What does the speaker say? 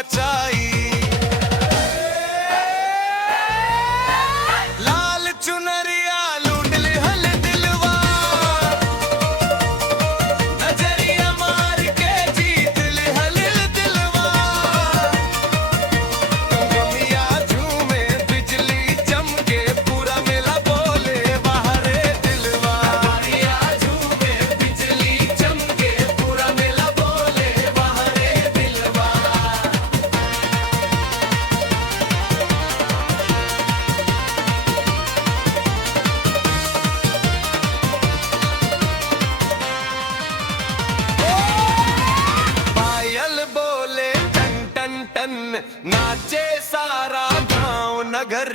मचाई। लाल चुनरिया लूट ली हल दिलवा, नजरिया मार के जीत ली हल दिलवा। दुनिया झूमे बिजली चमके पूरा मेला बोले बाहरे दिलवा। दुनिया झूमे बिजली चमके पूरा मेला बोले बाहरे दिलवा। पायल बोले टन टन टन, नाचे सारा गांव नगर।